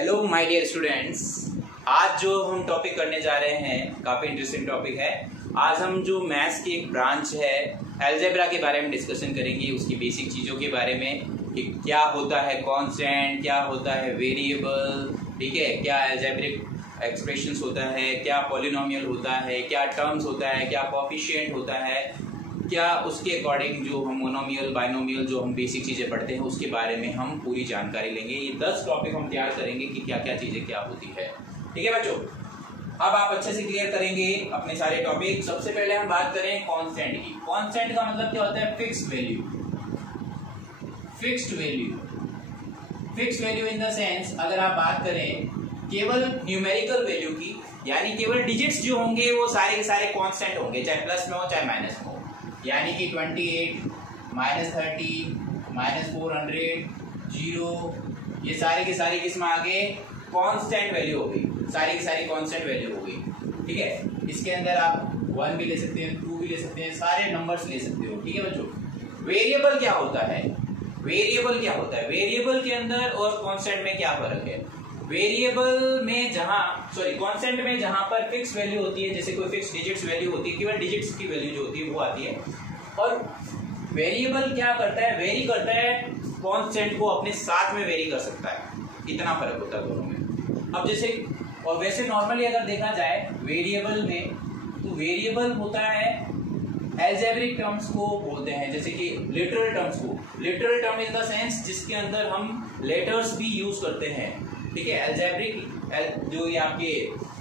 Hello my dear students, आज जो हम टॉपिक करने जा रहे हैं काफ़ी इंटरेस्टिंग टॉपिक है। आज हम जो मैथ्स की एक ब्रांच है अलजेब्रा के बारे में डिस्कशन करेंगे, उसकी बेसिक चीज़ों के बारे में कि क्या होता है कांस्टेंट, क्या होता है वेरिएबल, ठीक है, क्या अलजेब्रिक एक्सप्रेशंस होता है, क्या पॉलिनोमियल होता है, क्या टर्म्स होता है, क्या कोफिशिएंट होता है, क्या उसके अकॉर्डिंग जो हम मोनोमियल बाइनोमियल जो हम बेसिक चीज़ें पढ़ते हैं उसके बारे में हम पूरी जानकारी लेंगे। ये 10 टॉपिक हम तैयार करेंगे कि क्या क्या चीज़ें क्या होती है। ठीक है बच्चों, अब आप अच्छे से क्लियर करेंगे अपने सारे टॉपिक। सबसे पहले हम बात करें कांस्टेंट की। कांस्टेंट का मतलब क्या होता है? Fixed value. Fixed value, fixed value in the sense अगर आप बात करें केवल न्यूमेरिकल वैल्यू की, यानी केवल डिजिट्स जो होंगे वो सारे के सारे कांस्टेंट होंगे, चाहे प्लस में हो चाहे माइनस में हो। यानी कि 28, -30, -400, 0, ये सारी की सारी किस्म आगे कांस्टेंट वैल्यू हो गई, सारी की सारी कांस्टेंट वैल्यू हो गई। ठीक है, इसके अंदर आप 1 भी ले सकते हैं, 2 भी ले सकते हैं, सारे नंबर्स ले सकते हो। ठीक है बच्चों, वेरिएबल क्या होता है? वेरिएबल क्या होता है? वेरिएबल के अंदर और कांस्टेंट में क्या फर्क है? वेरिएबल में कांस्टेंट में जहां पर फिक्स वैल्यू होती है, जैसे कोई फिक्स डिजिट्स वैल्यू होती है, केवल डिजिट्स की वैल्यू जो होती है वो आती है। और वेरिएबल क्या करता है? वेरी करता है, कांस्टेंट को अपने साथ में वेरी कर सकता है। इतना फर्क होता है दोनों में। अब जैसे और वैसे नॉर्मली अगर देखा जाए वेरिएबल में, तो वेरिएबल होता है अलजेब्रिक टर्म्स को बोलते हैं, जैसे कि लिटरल टर्म्स को। Literal term in the sense जिसके अंदर हम लेटर्स भी यूज करते हैं। ठीक है, अलजेब्रिक जो ये आपके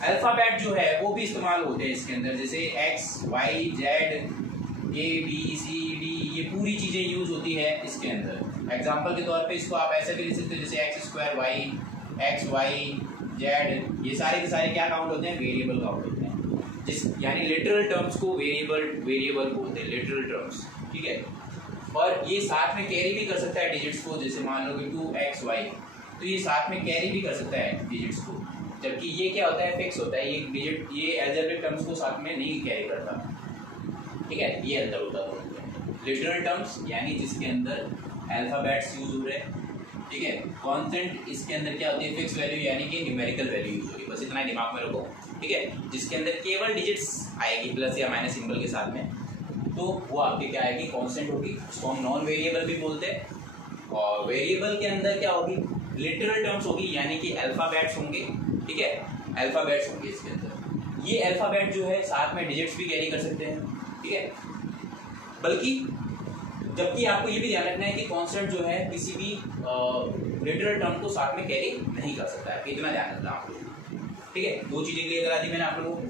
अल्फाबेट जो है वो भी इस्तेमाल होते हैं इसके अंदर, जैसे X Y Z A B C D, ये पूरी चीजें यूज होती है इसके अंदर। एग्जांपल के तौर पे इसको आप ऐसे भी लिख सकते हो, जैसे x² y, x Y Z, ये सारे के सारे क्या काउंट होते हैं? वेरिएबल काउंट होते हैं। यानी लिटरल टर्म्स को वेरिएबल बोलते हैं, लिटरल टर्म्स। ठीक है, और ये साथ में कैरी भी कर सकता है डिजिट्स को, जैसे मान लो कि 2xy, तो ये साथ में कैरी भी कर सकता है डिजिट्स को, जबकि ये क्या होता है? फिक्स होता है। ये डिजिट, ये अलजेब्रिक टर्म्स को साथ में नहीं कैरी करता। ठीक है, ये अंतर होता है। लिटरल टर्म्स यानी जिसके अंदर अल्फाबेट्स यूज हो रहे हैं। ठीक है, कांस्टेंट इसके अंदर क्या होती है? फिक्स वैल्यू यानी कि न्यूमेरिकल वैल्यू यूज होगी। बस इतना दिमाग में रखो। ठीक है, जिसके अंदर केवल डिजिट्स आएगी प्लस या माइनस सिंबल के साथ में, तो वो आपके क्या आएगी? कांस्टेंट होगी। उसको हम नॉन वेरिएबल भी बोलते हैं। और वेरिएबल के अंदर क्या होगी? लिटरल टर्म्स होगी, यानी कि अल्फाबेट्स होंगे। ठीक है, अल्फाबेट्स होंगे इसके अंदर। ये अल्फाबेट जो है साथ में डिजिट्स भी कैरी कर सकते हैं। ठीक है, बल्कि जबकि आपको ये भी ध्यान रखना है कि कांस्टेंट जो है किसी भी लिटरल टर्म को साथ में कैरी नहीं कर सकता है। इतना ध्यान रखना आप लोग। ठीक है, दो चीजें क्लियर करा दी मैंने आप लोगों को।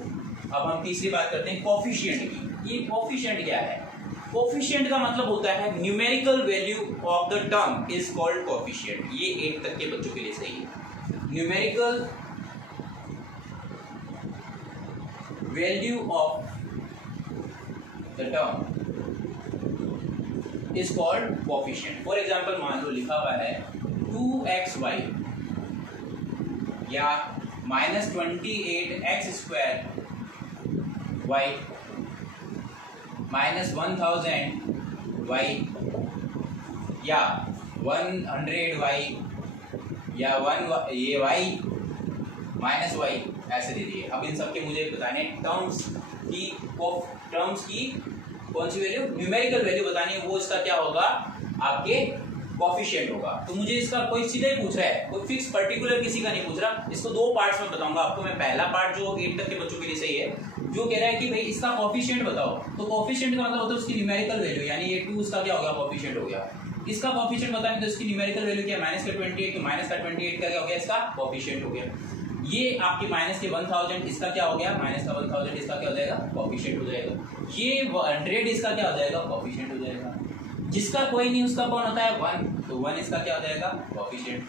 अब हम तीसरी बात करते हैं कोफिशिएंट की। ये कोफिशिएंट क्या है? कोफिशिएंट का मतलब होता है numerical value of the term is called coefficient. ये 8 तक के बच्चों के लिए सही है। Numerical value of the term is called coefficient. For example मान लो लिखा हुआ है 2xy या -28x² y -1000y या 100y या 1 ये y -y ऐसे दे दिए। अब इन सब के मुझे बताने टर्म्स की कौन सी वैल्यू? न्यूमेरिकल वैल्यू बतानी है। वो इसका क्या होगा? आपके कोफिशिएंट होगा। तो मुझे इसका कोई सीधे पूछ रहा है, कोई फिक्स पर्टिकुलर किसी का नहीं पूछ रहा। इसको 2 पार्ट्स में बताऊंगा आपको मैं। पहला पार्ट जो 8 तक के बच्चों के लिए सही है, जो कह रहा है कि भाई इसका कोफिशिएंट बताओ। तो कोफिशिएंट का मतलब होता है उसकी न्यूमेरिकल वैल्यू, यानी ये 2 इसका क्या हो गया? कोफिशिएंट हो गया। इसका कोफिशिएंट बताने तो इसकी न्यूमेरिकल वैल्यू क्या है? -28, तो -28 का क्या हो गया? इसका कोफिशिएंट हो गया। ये आपके माइनस के 1000, इसका क्या हो गया? -1000, इसका क्या हो जाएगा? कोफिशिएंट हो जाएगा। ये 100 इसका क्या हो जाएगा? कोफिशिएंट हो जाएगा। जिसका कोई नहीं उसका कौन होता है? 1, तो 1 इसका क्या हो जाएगा? कोफिशिएंट।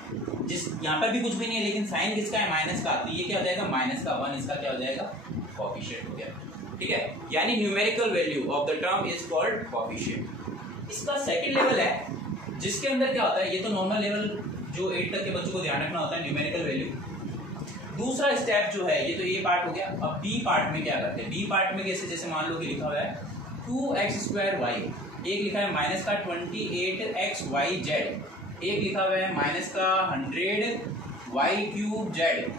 जिस यहाँ पर भी कुछ भी नहीं है, लेकिन साइन किसका है? माइनस का, तो ये क्या हो जाएगा? माइनस का 1 इसका क्या हो जाएगा? कोफिशिएंट हो गया। ठीक है, यानी numerical value of the term is called coefficient. इसका सेकंड लेवल है जिसके अंदर क्या होता है? ये तो नॉर्मल लेवल जो 8 तक के बच्चों को ध्यान रखना होता है, न्यूमेरिकल वैल्यू। दूसरा स्टेप जो है, ये तो ये पार्ट हो गया। अब बी पार्ट में क्या करते हैं? बी पार्ट में कैसे? जैसे मान लो कि लिखा हुआ है 2x²y, एक लिखा है माइनस का 28xyz, एक लिखा हुआ है माइनस का 100 वाई क्यूब जेड।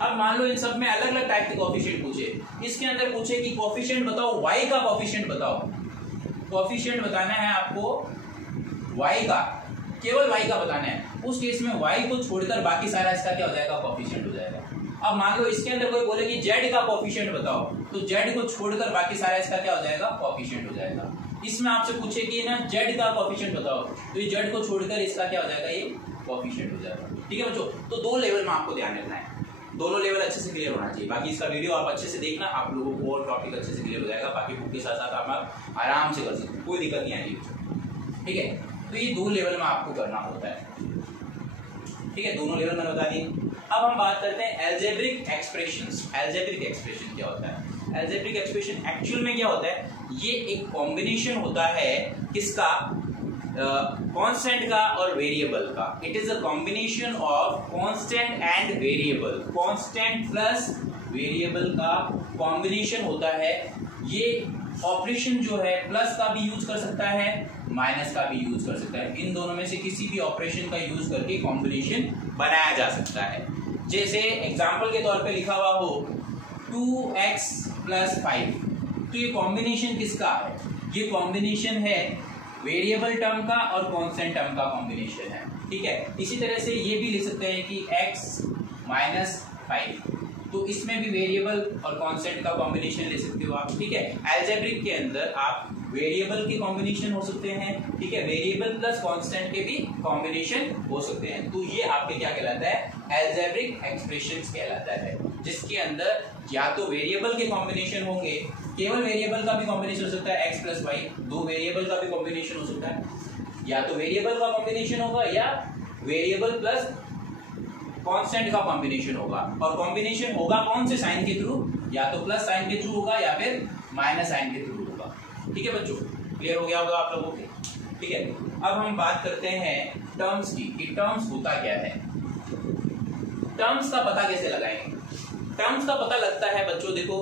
अब मान लो इन सब में अलग अलग टाइप के कोफिशिएंट पूछे, इसके अंदर पूछे कि कोफिशिएंट बताओ, वाई का कोफिशिएंट बताओ, कोफिशिएंट बताना है आपको वाई का, केवल वाई का बताना है। उस केस में वाई को छोड़कर बाकी सारा इसका क्या हो जाएगा, कोफिशिएंट हो जाएगा। अब मान लो इसके अंदर कोई बोले कि जेड का कोफिशिएंट बताओ, तो जेड को छोड़कर बाकी सारा इसका क्या हो जाएगा, कोफिशिएंट हो जाएगा। इसमें आपसे पूछे कि ना जेड का कोफिशिएंट बताओ, तो ये जेड को छोड़कर इसका क्या हो जाएगा, ये कोफिशिएंट हो जाएगा। ठीक है बच्चों, तो दो लेवल में आपको ध्यान रखना है, दोनों लेवल अच्छे से क्लियर होना चाहिए। बाकी इसका वीडियो आप अच्छे से देखना, आप लोगों को और टॉपिक अच्छे से क्लियर हो जाएगा। बाकी बुक के साथ साथ आप आराम से कर सकते हैं, कोई दिक्कत नहीं आएगी। ठीक है, तो ये दो लेवल में आपको करना होता है। ठीक है, दोनों लेवल मैंने बता दी। अब हम बात करते हैं एल्जेब्रिक एक्सप्रेशंस। एल्जेब्रिक एक्सप्रेशन क्या होता है? एल्जेब्रिक एक्सप्रेशन एक्चुअल में क्या होता है, ये एक कॉम्बिनेशन होता है किसका, कांस्टेंट का और वेरिएबल का। It is a combination of constant and variable, constant plus variable का कॉम्बिनेशन होता है। ये ऑपरेशन जो है प्लस का भी यूज कर सकता है, माइनस का भी यूज कर सकता है। इन दोनों में से किसी भी ऑपरेशन का यूज करके कॉम्बिनेशन बनाया जा सकता है। जैसे एग्जांपल के तौर पे लिखा हुआ हो 2x + 5, तो ये कॉम्बिनेशन किसका है, ये कॉम्बिनेशन है वेरिएबल टर्म का और कांस्टेंट टर्म का कॉम्बिनेशन है। ठीक है, इसी तरह से ये भी लिख सकते हैं कि x - 5, तो इसमें भी वेरिएबल और कांस्टेंट का कॉम्बिनेशन ले सकते हो आप। ठीक है, अलजेब्रिक के अंदर आप वेरिएबल के कॉम्बिनेशन हो सकते हैं, ठीक है, वेरिएबल प्लस कांस्टेंट के भी कॉम्बिनेशन हो सकते हैं। तो ये आपके क्या कहलाता है, अलजेब्रिक एक्सप्रेशंस कहलाता है, जिसके अंदर या तो वेरिएबल के कॉम्बिनेशन होंगे, केवल वेरिएबल का भी कॉम्बिनेशन हो सकता है x + y, दो वेरिएबल का भी कॉम्बिनेशन हो सकता है, या तो वेरिएबल का कॉम्बिनेशन होगा या वेरिएबल प्लस कांस्टेंट का कॉम्बिनेशन होगा। और कॉम्बिनेशन होगा कौन से साइन के थ्रू, या तो प्लस साइन के थ्रू होगा या फिर माइनस साइन के थ्रू होगा। ठीक है बच्चों, क्लियर हो गया होगा आप लोगों के। ठीक है, अब हम बात करते हैं टर्म्स की, कि टर्म्स होता क्या है। टर्म्स का पता कैसे लगाएंगे? टर्म्स का पता लगता है बच्चों, देखो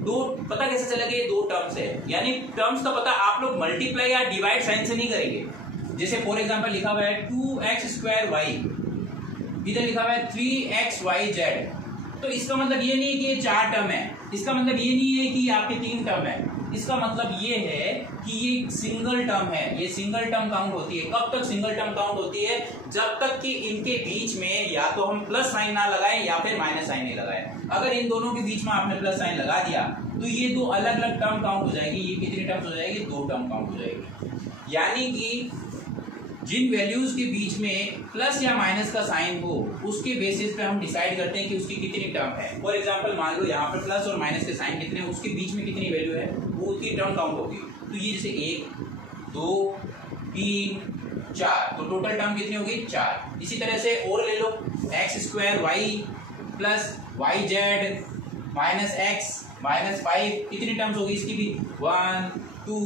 दो पता कैसे चलेगा, ये दो टर्म्स है, यानी टर्म्स का पता आप लोग मल्टीप्लाई या डिवाइड साइन से नहीं करेंगे। जैसे फॉर एग्जांपल लिखा हुआ है 2x² y, इधर लिखा हुआ है 3xyz, तो इसका मतलब ये नहीं है कि ये 4 टर्म है, इसका मतलब ये नहीं है कि आपके 3 टर्म है, इसका मतलब ये है कि ये सिंगल टर्म है। ये सिंगल टर्म काउंट होती है। कब तक सिंगल टर्म काउंट होती है? जब तक कि इनके बीच में या तो हम प्लस साइन ना लगाएं या फिर माइनस साइन नहीं लगाएं। अगर इन दोनों के बीच में आपने प्लस साइन लगा दिया तो ये दो अलग अलग टर्म काउंट हो जाएगी। ये कितनी टर्म्स हो जाएगी? 2 टर्म काउंट हो जाएगी। यानी कि जिन वैल्यूज के बीच में प्लस या माइनस का साइन हो, उसके बेसिस पे हम डिसाइड करते हैं कि उसकी कितनी टर्म है। फॉर एग्जांपल मान लो यहाँ पर प्लस और माइनस के साइन कितने, उसके बीच में कितनी वैल्यू है, वो उसकी टर्म काउंट होगी। तो ये जैसे 1 2 3 4, तो टोटल टर्म कितनी होगी? 4। इसी तरह से और ले लो, x² y plus yz minus x minus 5, कितनी टर्म्स होगी इसकी भी? 1 2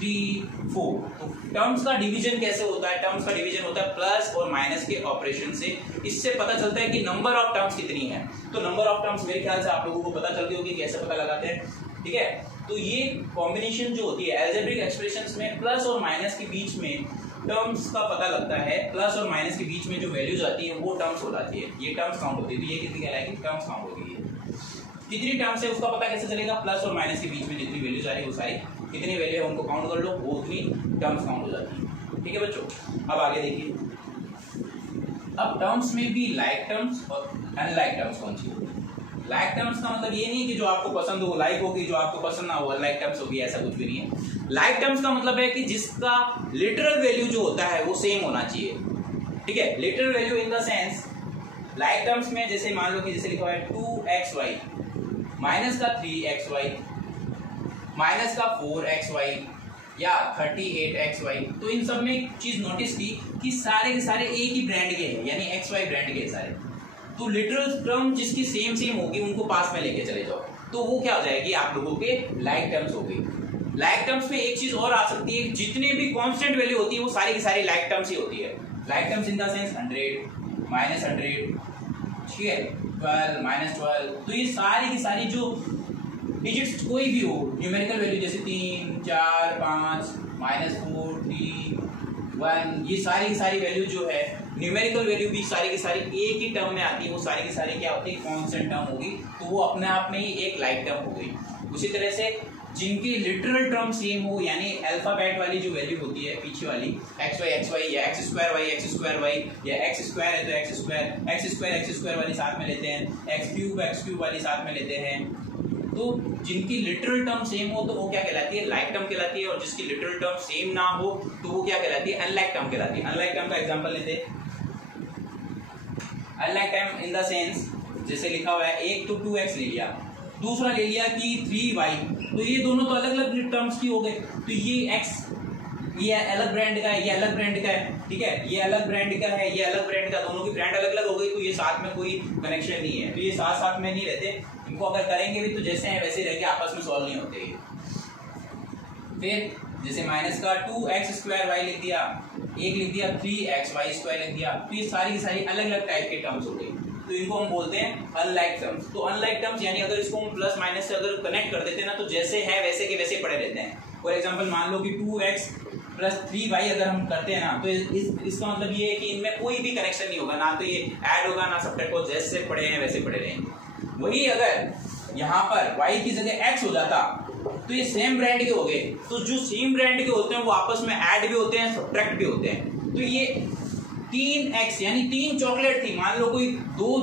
3 4। तो टर्म्स का डिवीजन कैसे होता है? टर्म्स का डिवीजन होता है प्लस और माइनस के ऑपरेशन से। इससे पता चलता है कि नंबर ऑफ टर्म्स कितनी है। तो नंबर ऑफ टर्म्स मेरे ख्याल से आप लोगों को पता चलती होगी कैसे पता लगाते हैं। ठीक है, तो ये कॉम्बिनेशन जो होती है अलजेब्रिक एक्सप्रेशंस में, प्लस और माइनस के बीच में टर्म्स का पता लगता है। प्लस और माइनस के बीच में जो वैल्यूज आती है वो टर्म्स हो जाती है, ये टर्म्स काउंट होती है। तो ये कितनी कहलाएगी? टर्म्स काउंट होती है। कितनी टर्म्स है उसका पता कैसे चलेगा? प्लस और माइनस के बीच में जितनी वैल्यूज आ रही है वो सारी कितनी वैल्यू है उनको काउंट कर लो, वो उतनी टर्म्स काउंट हो जाती है। ठीक है बच्चों, अब आगे देखिए। अब टर्म्स में भी लाइक टर्म्स और अनलाइक टर्म्स कौन सी होती है? लाइक टर्म्स का मतलब ये नहीं कि जो आपको पसंद हो लाइक होगी, जो आपको पसंद ना हो अनलाइक टर्म्स होगी, ऐसा कुछ भी नहीं है। लाइक टर्म्स का मतलब है कि जिसका लिटरल वैल्यू जो होता है वो सेम होना चाहिए। ठीक है, literal value in the sense like terms में जैसे मान लो कि जैसे लिखा हुआ है 2xy माइनस का 3xy माइनस का 4xy या 38xy। तो इन सब में एक चीज नोटिस की कि सारे के सारे एक ही ब्रांड के हैं, यानी xy ब्रांड के सारे। तो लिटरल टर्म जिसकी सेम होगी उनको पास में लेके चले जाओ, तो वो क्या हो जाएगी? आप लोगों के लाइक टर्म्स हो गई। लाइक टर्म्स में एक चीज और आ सकती है, जितने भी कांस्टेंट वैल्यू होती है वो सारी की सारी लाइक टर्म्स ही होती है। Like terms in the sense 100 minus 100, ठीक है, 12 माइनस 12। तो ये सारी की सारी जो डिजिट्स कोई भी हो, न्यूमेरिकल वैल्यू जैसे 3 4 5 -4 3 1, ये सारी की सारी वैल्यू जो है न्यूमेरिकल वैल्यू भी सारी की सारी एक ही टर्म में आती है, वो सारी की सारी क्या होती है, कांस्टेंट टर्म होगी, तो वो अपने आप में ही एक लाइक टर्म हो गई। उसी तरह से जिनकी लिटरल टर्म सेम हो, यानी अल्फाबेट वाली जो वैल्यू होती है पीछे वाली x y या x स्क्वायर y या x स्क्वायर है तो x स्क्वायर वाली साथ में लेते हैं, x क्यूब वाली साथ में लेते हैं। तो जिनकी लिटरल टर्म सेम हो तो वो क्या कहलाती है, लाइक टर्म कहलाती है, और जिसकी लिटरल टर्म सेम ना हो तो वो क्या कहलाती है, अनलाइक टर्म कहलाती है। अनलाइक टर्म का एग्जांपल लेते हैं। Unlike term in the sense जैसे लिखा हुआ है, एक तो 2x ले लिया, दूसरा ले लिया कि 3y, तो ये दोनों तो अलग अलग टर्म्स की हो गए। तो ये x ये अलग ब्रांड का है, ये अलग ब्रांड का है, ठीक है, ये अलग ब्रांड का है, ये अलग ब्रांड का, दोनों की ब्रांड अलग अलग हो गई, तो ये साथ में कोई कनेक्शन नहीं है, तो ये साथ साथ में नहीं रहते। इनको अगर करेंगे भी तो जैसे हैं वैसे रहेंगे, आपस में सॉल्व नहीं होते। फिर जैसे माइनस का 2x स्क्वायर y लिख दिया, एक लिख दिया 3x y स्क्वायर लिख दिया, तो ये सारी की सारी अलग अलग टाइप के टर्म्स हो गए, तो इनको हम बोलते हैं अनलाइक टर्म्स। तो अनलाइक टर्म्स यानी अगर इसको हम प्लस माइनस से अगर कनेक्ट कर देते हैं ना, तो जैसे है वैसे के वैसे पड़े रहते हैं। फॉर एग्जांपल मान लो कि 2x प्लस 3y अगर हम करते हैं ना, तो इसका मतलब ये है कि इनमें कोई भी कनेक्शन नहीं होगा, ना तो ये ऐड होगा ना सब्ट्रैक्ट होगा, जैसे पड़े हैं वैसे पड़े रहेंगे। वही अगर यहाँ पर y की जगह x हो जाता तो ये सेम ब्रांड के हो गए, तो जो सेम ब्रांड के होते हैं वो आपस में ऐड भी होते हैं, सब्ट्रैक्ट भी होते हैं। तो ये 3x यानी 3 चॉकलेट थी, मान लो कोई दो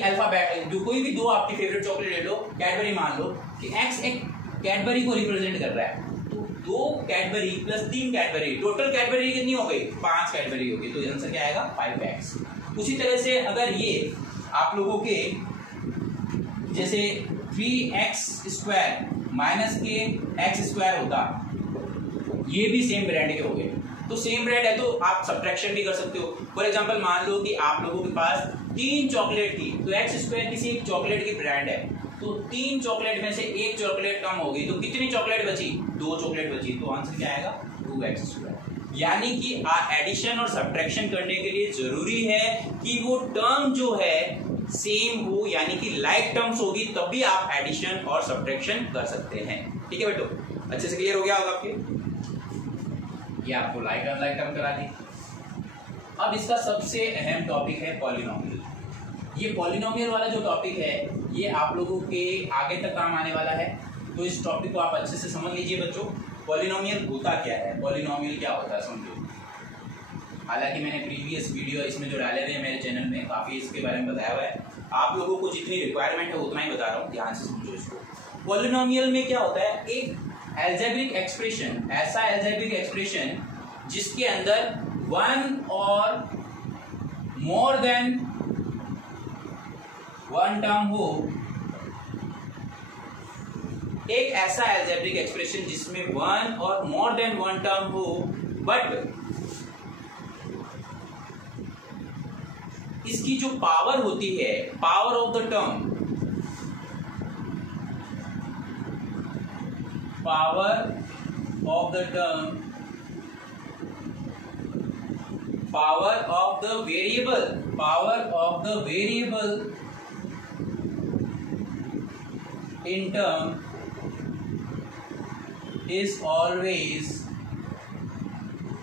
अल्फाबेट, जो कोई भी दो आपकी फेवरेट चॉकलेट ले लो, कैडबरी मान लो कि x एक कैडबरी को रिप्रेजेंट कर रहा है, तो 2 Cadbury plus 3 Cadbury, total Cadbury कितनी हो गई, 5 कैडबरी होगी, तो आंसर क्या आएगा 5x। उसी तरह से अगर ये आप लोगों के जैसे 3x स्क्वायर माइनस के x स्क्वायर होता, ये भी सेम ब्रांड के हो गए, तो सेम ब्रांड है तो आप सब्ट्रैक्शन भी कर सकते हो। फॉर एग्जांपल मान लो कि आप लोगों के पास 3 चॉकलेट थी, तो x स्क्वायर किसी एक चॉकलेट की ब्रांड है, तो 3 चॉकलेट में से एक चॉकलेट कम होगी, तो कितनी चॉकलेट बची, 2 चॉकलेट बची, तो आंसर क्या आएगा 2x स्क्वायर। यानी कि एडिशन और सब्ट्रैक्शन करने के लिए जरूरी है कि वो टर्म जो है सेम हो, यानी कि लाइक टर्म्स होगी, तभी आप एडिशन और सब्ट्रैक्शन कर सकते हैं। ठीक है बेटो, अच्छे से क्लियर हो गया होगा आपके, ये आपको लाइक अनलाइक टर्म करा दी। अब इसका सबसे अहम टॉपिक है पॉलिनोमियल। ये पॉलिनोमियल वाला जो टॉपिक है ये आप लोगों के आगे तक काम आने वाला है, तो इस टॉपिक को आप अच्छे से समझ लीजिए बच्चों। पॉलिनोमियल होता क्या है, पॉलिनोमियल क्या होता है समझो। हालांकि मैंने प्रीवियस वीडियो इसमें जो डाले हुए हैं मेरे चैनल में, काफ़ी इसके बारे में बताया हुआ है, आप लोगों को जितनी रिक्वायरमेंट है उतना ही बता रहा हूँ, ध्यान से समझो इसको। पॉलिनोमियल में क्या होता है, एक एल्जेब्रिक एक्सप्रेशन, ऐसा एल्जेब्रिक एक्सप्रेशन जिसके अंदर 1 और मोर देन 1 टर्म हो, एक ऐसा एल्जेब्रिक एक्सप्रेशन जिसमें 1 और मोर देन 1 टर्म हो, बट इसकी जो पावर होती है, power of the term, power of the term, power of the variable, power of the variable in term is always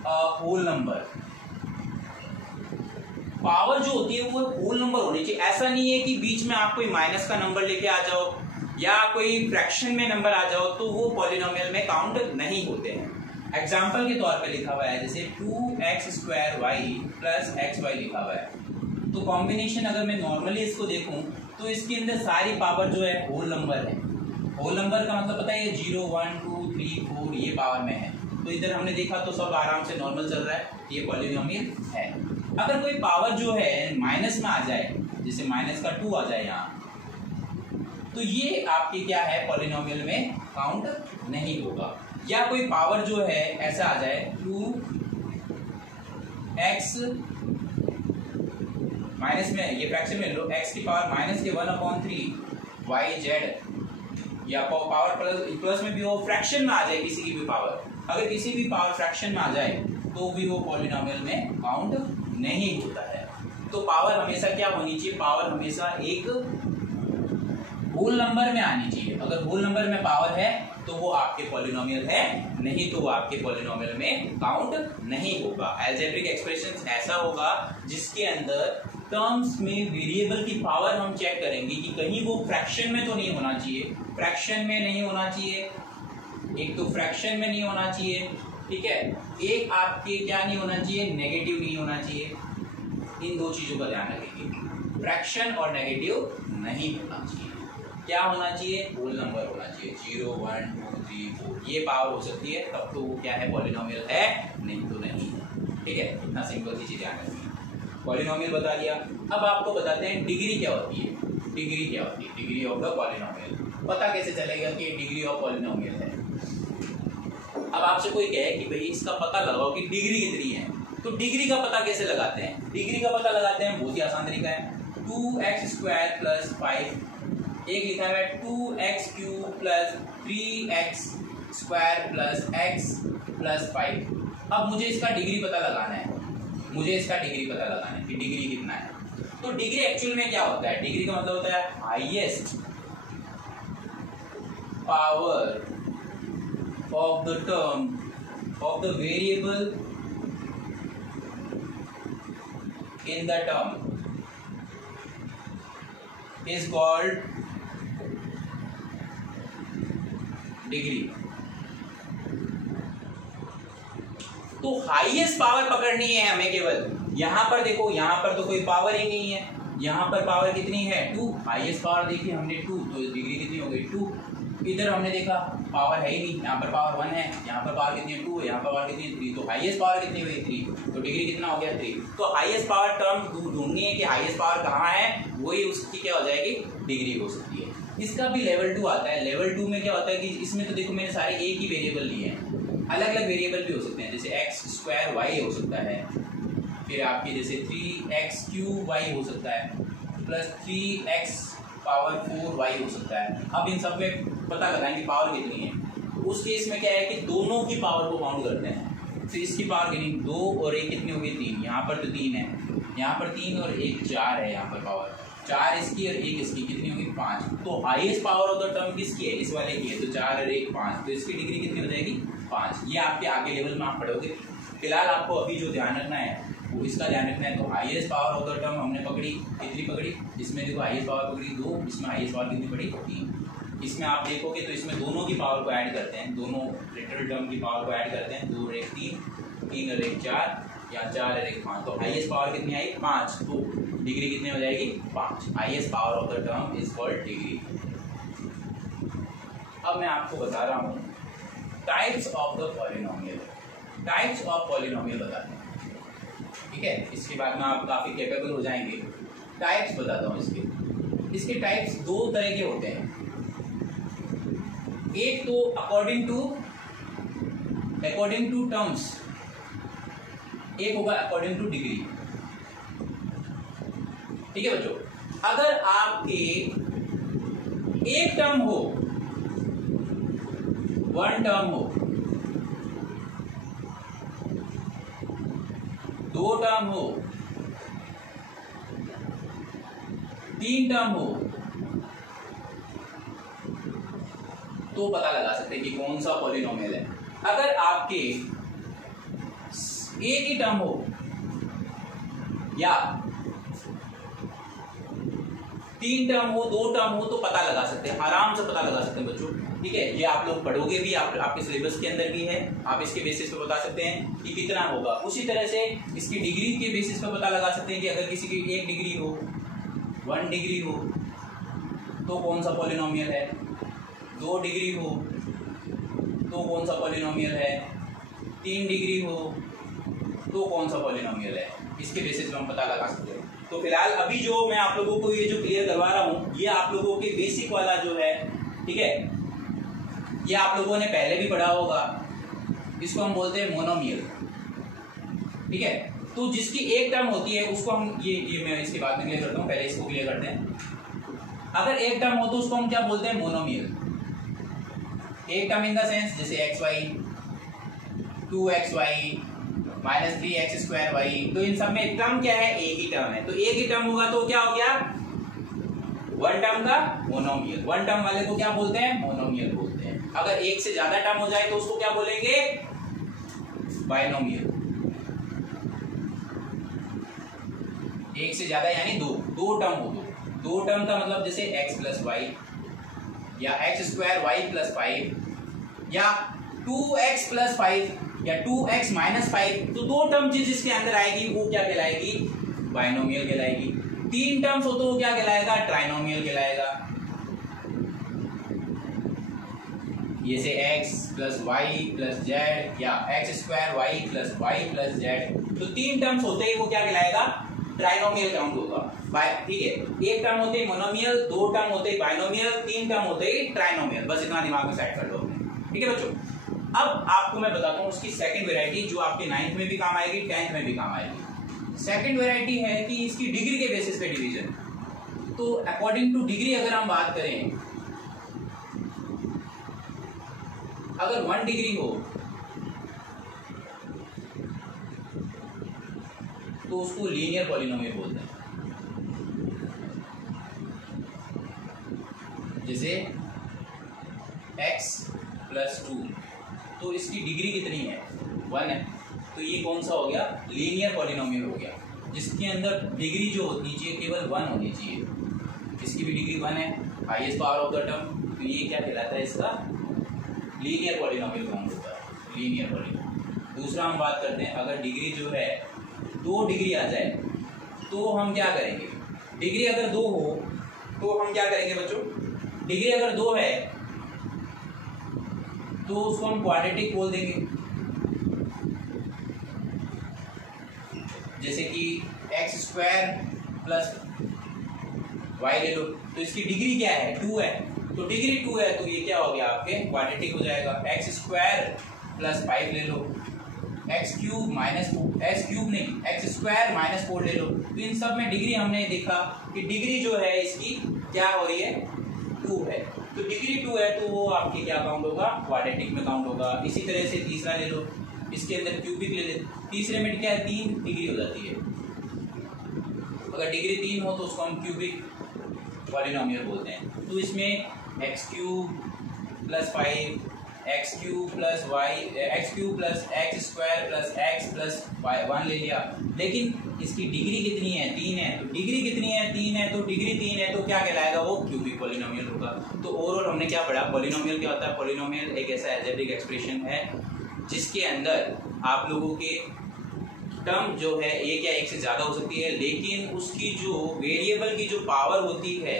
a whole number। Power जो होती है वो होल नंबर होनी चाहिए, ऐसा नहीं है कि बीच में आप कोई माइनस का नंबर लेके आ जाओ या कोई फ्रैक्शन में नंबर आ जाओ तो वो पॉलिनोमियल में काउंट नहीं होते हैं। एग्जाम्पल के तौर पे लिखा हुआ है जैसे 2x square y plus xy लिखा हुआ है, तो कॉम्बिनेशन अगर मैं नॉर्मली इसको देखूं तो इसके अंदर सारी पावर जो है होल नंबर है। होल नंबर का मतलब पता है 0 1 2 3 4 ये पावर में है, तो इधर हमने देखा तो सब आराम से नॉर्मल चल रहा है, ये पॉलिनोमियल है। अगर कोई पावर जो है माइनस में आ जाए, जैसे माइनस का 2 आ जाए यहाँ, तो ये आपके क्या है पॉलिनोमियल में काउंट नहीं होगा। या कोई पावर जो है ऐसा आ जाए 2x माइनस में, ये फ्रैक्शन में लो, x की पावर माइनस के 1/3 yz, या पावर प्लस में भी हो, फ्रैक्शन में आ जाए किसी की भी पावर, अगर किसी भी पावर फ्रैक्शन में आ जाए तो भी वो पॉलिनोमियल में काउंट नहीं होता है। तो पावर हमेशा क्या होनी चाहिए, पावर हमेशा एक होल नंबर में आनी चाहिए। अगर होल नंबर में पावर है तो वो आपके पॉलिनोमियल है, नहीं तो वो आपके पॉलिनोमियल में काउंट नहीं होगा। अलजेब्रिक एक्सप्रेशन ऐसा होगा जिसके अंदर टर्म्स में वेरिएबल की पावर हम चेक करेंगे कि कहीं वो फ्रैक्शन में तो नहीं होना चाहिए, फ्रैक्शन में नहीं होना चाहिए, एक तो फ्रैक्शन में नहीं होना चाहिए, ठीक है, एक आपके क्या नहीं होना चाहिए, नेगेटिव नहीं होना चाहिए। इन दो चीजों का ध्यान रखेंगे, फ्रैक्शन और नेगेटिव नहीं होना चाहिए। क्या होना चाहिए, होल नंबर होना चाहिए, 0 1 2 3 4, ये पावर हो सकती है, तब तो वो क्या है, पॉलिनोमियल है, नहीं तो नहीं है। ठीक है, इतना सिंपल सी चीज ध्यान रखिए। पॉलिनोमियल बता दिया। अब आपको बताते हैं डिग्री क्या होती है। डिग्री क्या होती है, डिग्री ऑफ द पॉलिनोमियल। पता कैसे चलेगा कि डिग्री ऑफ पॉलिनोमियल है। अब आपसे कोई कहे कि भाई इसका पता लगाओ कि डिग्री कितनी है, तो डिग्री का पता कैसे लगाते हैं। डिग्री का पता लगाते हैं बहुत ही आसान तरीका है, 2x² + 5, एक लिखा है 2x³ + 3x² + x + 5। अब मुझे इसका डिग्री पता लगाना है, मुझे इसका डिग्री पता लगाना है कि डिग्री कितना है। तो डिग्री एक्चुअल में क्या होता है, डिग्री का मतलब होता है highest power of the term of the variable in the term is called degree। तो हाईएस्ट पावर पकड़नी है हमें केवल, यहां पर देखो, यहां पर तो कोई पावर ही नहीं है, यहां पर पावर कितनी है 2, हाईएस्ट पावर देखिए हमने 2, तो डिग्री कितनी हो गई 2। इधर हमने देखा पावर है ही नहीं, यहाँ पर पावर 1 है, यहाँ पर पावर कितनी है 2, यहाँ पर पावर कितनी है 3, तो हाईएस्ट पावर कितनी हुई 3, तो डिग्री कितना हो गया 3। तो हाईएस्ट पावर टर्म ढूंढनी है कि हाईएस्ट पावर कहाँ है, वही उसकी क्या हो जाएगी, डिग्री हो सकती है। इसका भी लेवल 2 आता है। लेवल 2 में क्या होता है कि इसमें तो देखो मैंने सारे एक ही वेरिएबल लिए हैं, अलग अलग वेरिएबल भी हो सकते हैं, जैसे x² y हो सकता है, फिर आपके जैसे 3x³ y हो सकता है, प्लस 3x पावर 4y हो सकता है। अब इन सब में पता लगाएंगे पावर कितनी है। उस केस में क्या है कि दोनों की पावर को काउंट करते हैं। तो इसकी पावर कितनी, 2 और 1 कितनी होगी 3, यहाँ पर तो 3 है, यहाँ पर 3 और 1 4 है, यहाँ पर पावर 4 इसकी और 1 इसकी, कितनी होगी 5। तो highest power of the term किसकी है, इस वाले की है, तो 4 और 1 5, तो इसकी डिग्री कितनी हो जाएगी 5। ये आपके आगे लेवल में आप पढ़ोगे। फिलहाल आपको अभी जो ध्यान रखना है वो इसका ध्यान रखना है। तो highest power of the term हमने पकड़ी, कितनी पकड़ी, इसमें देखो हाईएस्ट पावर पकड़ी 2, इसमें हाईएस्ट पावर कितनी पड़ी 3। इसमें आप देखोगे तो इसमें दोनों की पावर को ऐड करते हैं, दोनों लिटरल टर्म की पावर को ऐड करते हैं, 2 और 1 3, 3 और 1 4, या 4 और 1 5, तो हाईएस्ट पावर कितनी आई 5, तो डिग्री कितनी हो जाएगी 5। Highest power of the term is called degree. अब मैं आपको बता रहा हूँ types of the polynomial. Types of polynomial बताते हैं, ठीक है, इसके बाद में आप काफी कैपेबल हो जाएंगे। टाइप्स बताता हूँ इसके टाइप्स 2 तरह के होते हैं। एक तो अकॉर्डिंग टू टर्म्स, एक होगा अकॉर्डिंग टू डिग्री। ठीक है बच्चों, अगर आपके एक टर्म हो, 1 टर्म हो, 2 टर्म हो, 3 टर्म हो, तो पता लगा सकते हैं कि कौन सा पॉलिनोमियल है। अगर आपके एक ही टर्म हो या 3 टर्म हो, 2 टर्म हो, तो पता लगा सकते हैं, आराम से पता लगा सकते हैं बच्चों। ठीक है, ये आप लोग पढ़ोगे भी, आपके सिलेबस के अंदर भी है, आप इसके बेसिस पे बता सकते हैं कि कितना होगा। उसी तरह से इसकी डिग्री के बेसिस पे पता लगा सकते हैं कि अगर किसी की 1 डिग्री हो, 1 डिग्री हो, तो कौन सा पॉलिनोमियल है, 2 डिग्री हो तो कौन सा पॉलिनोमियल है, 3 डिग्री हो तो कौन सा पॉलिनोमियल है, इसके बेसिस पे हम पता लगा सकते हैं। तो फिलहाल अभी जो मैं आप लोगों को ये जो क्लियर करवा रहा हूँ, ये आप लोगों के बेसिक वाला जो है, ठीक है, ये आप लोगों ने पहले भी पढ़ा होगा। इसको हम बोलते हैं मोनोमियल। ठीक है, तो जिसकी एक टर्म होती है उसको हम ये मैं इसके बाद में क्लियर करता हूँ, पहले इसको क्लियर करते हैं। अगर एक टर्म हो तो उसको हम क्या बोलते हैं, मोनोमियल। एक टर्म इन द सेंस जैसे xy, 2xy माइनस 3x²y, तो इन सब में टर्म क्या है, एक ही टर्म है। तो एक ही टर्म होगा तो क्या हो गया, 1 टर्म का मोनोमियल। 1 टर्म वाले को क्या बोलते हैं, मोनोमियल बोलते हैं। अगर एक से ज्यादा टर्म हो जाए तो उसको क्या बोलेंगे, बाइनोमियल। एक से ज्यादा यानी दो टर्म हो, दो टर्म का मतलब जैसे x प्लस वाई या एक्स स्क्वायर वाई प्लस 5 या 2x प्लस 5 या 2x माइनस 5, तो दो टर्म जिसके अंदर आएगी वो क्या कहलाएगी, बाइनोमियल कहलाएगी। तीन टर्म्स हो तो वो क्या कहलाएगा, ट्राइनोमियल कहलाएगा। जैसे x plus Y plus Z या X square Y plus Z, तो तीन टर्म्स होते ही वो क्या कहलाएगा, ट्राइनोमियल काउंट होगा। ठीक है, एक टर्म होते ही मोनोमियल, दो टर्म होते ही बाइनोमियल, तीन टर्म होते ही ट्राइनोमियल। बस इतना दिमाग में सेट कर लो। ठीक है बच्चों, अब आपको मैं बताता हूँ उसकी सेकंड वैरायटी जो आपके 9th में भी काम आएगी, 10th में भी काम आएगी। सेकंड वैरायटी है कि इसकी डिग्री के बेसिस पे डिवीजन। तो अकॉर्डिंग टू डिग्री अगर हम बात करें, अगर 1 डिग्री हो तो उसको लीनियर पॉलिनोमियल बोलते हैं। जैसे x प्लस 2, तो इसकी डिग्री कितनी है, 1 है, तो ये कौन सा हो गया, लीनियर पॉलिनोमियल हो गया, जिसके अंदर डिग्री जो होनी चाहिए केवल 1 होनी चाहिए। इसकी भी डिग्री 1 है, highest power of the term, तो ये क्या कहलाता है, इसका लीनियर पॉलिनोमियल काउंट होता है, लीनियर पॉलिनोमियल। दूसरा हम बात करते हैं, अगर डिग्री जो है 2 डिग्री आ जाए तो हम क्या करेंगे, डिग्री अगर 2 हो तो हम क्या करेंगे बच्चों, डिग्री अगर 2 है तो उसको हम क्वाड्रेटिक बोल देंगे। जैसे कि एक्स स्क्वायर प्लस वाई ले लो, तो इसकी डिग्री क्या है, 2 है, तो डिग्री 2 है तो ये क्या हो गया, आपके क्वाड्रेटिक हो जाएगा। एक्स स्क्वायर प्लस 5 ले लो, एक्स क्यूब नहीं, एक्स स्क्वायर माइनस 4 ले लो, तो इन सब में डिग्री हमने देखा कि डिग्री जो है इसकी क्या हो रही है, 2 है, तो डिग्री 2 है तो वो आपकी क्या काउंट होगा, क्वाड्रेटिक में काउंट होगा। इसी तरह से तीसरा ले लो, इसके अंदर क्यूबिक ले ले, तीसरे में क्या है, 3 डिग्री हो जाती है। अगर डिग्री 3 हो तो उसको हम क्यूबिक पॉलिनोमियल बोलते हैं। तो इसमें X cube plus 5, X cube plus Y, X cube plus X square plus X plus Y 1 ले लिया, लेकिन इसकी डिग्री कितनी है, 3 है, तो डिग्री कितनी है, 3 है, तो डिग्री 3 है तो क्या कहलाएगा, वो क्यूबिक पॉलिनोमियल होगा। तो ओवरऑल हमने क्या पढ़ा, पॉलिनोमियल क्या होता है, पॉलिनोमियल एक ऐसा अलजेब्रिक एक्सप्रेशन है जिसके अंदर आप लोगों के टर्म जो है एक या एक से ज्यादा हो सकती है, लेकिन उसकी जो वेरिएबल की जो पावर होती है,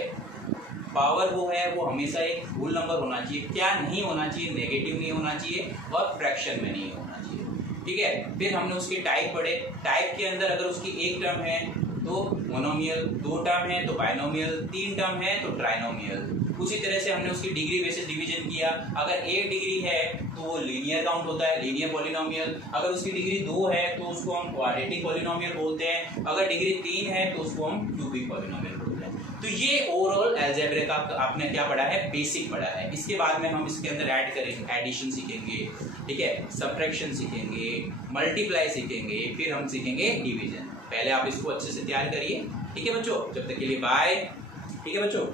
पावर वो है वो हमेशा एक होल नंबर होना चाहिए, क्या नहीं होना चाहिए, नेगेटिव नहीं होना चाहिए और फ्रैक्शन में नहीं होना चाहिए। ठीक है, फिर हमने उसके टाइप पढ़े, टाइप के अंदर अगर उसकी एक टर्म है तो मोनोमियल, 2 टर्म है तो बाइनोमियल, 3 टर्म है तो ट्राइनोमियल। उसी तरह से हमने उसकी डिग्री बेसिस डिवीजन किया, अगर 1 डिग्री है तो वो लीनियर काउंट होता है, लीनियर पॉलिनोमियल। अगर उसकी डिग्री 2 है तो उसको हम क्वाड्रेटिक पॉलिनोमियल बोलते हैं, अगर डिग्री 3 है तो उसको हम क्यूबिक पॉलिनोमियल बोलते हैं। तो ये ओवरऑल अलजेब्रा का आपने क्या पढ़ा है, बेसिक पढ़ा है। इसके बाद में हम इसके अंदर ऐड करेंगे, एडिशन सीखेंगे, ठीक है, सबट्रैक्शन सीखेंगे, मल्टीप्लाई सीखेंगे, फिर हम सीखेंगे डिवीजन। पहले आप इसको अच्छे से तैयार करिए। ठीक है बच्चों, जब तक के लिए बाय। ठीक है बच्चों।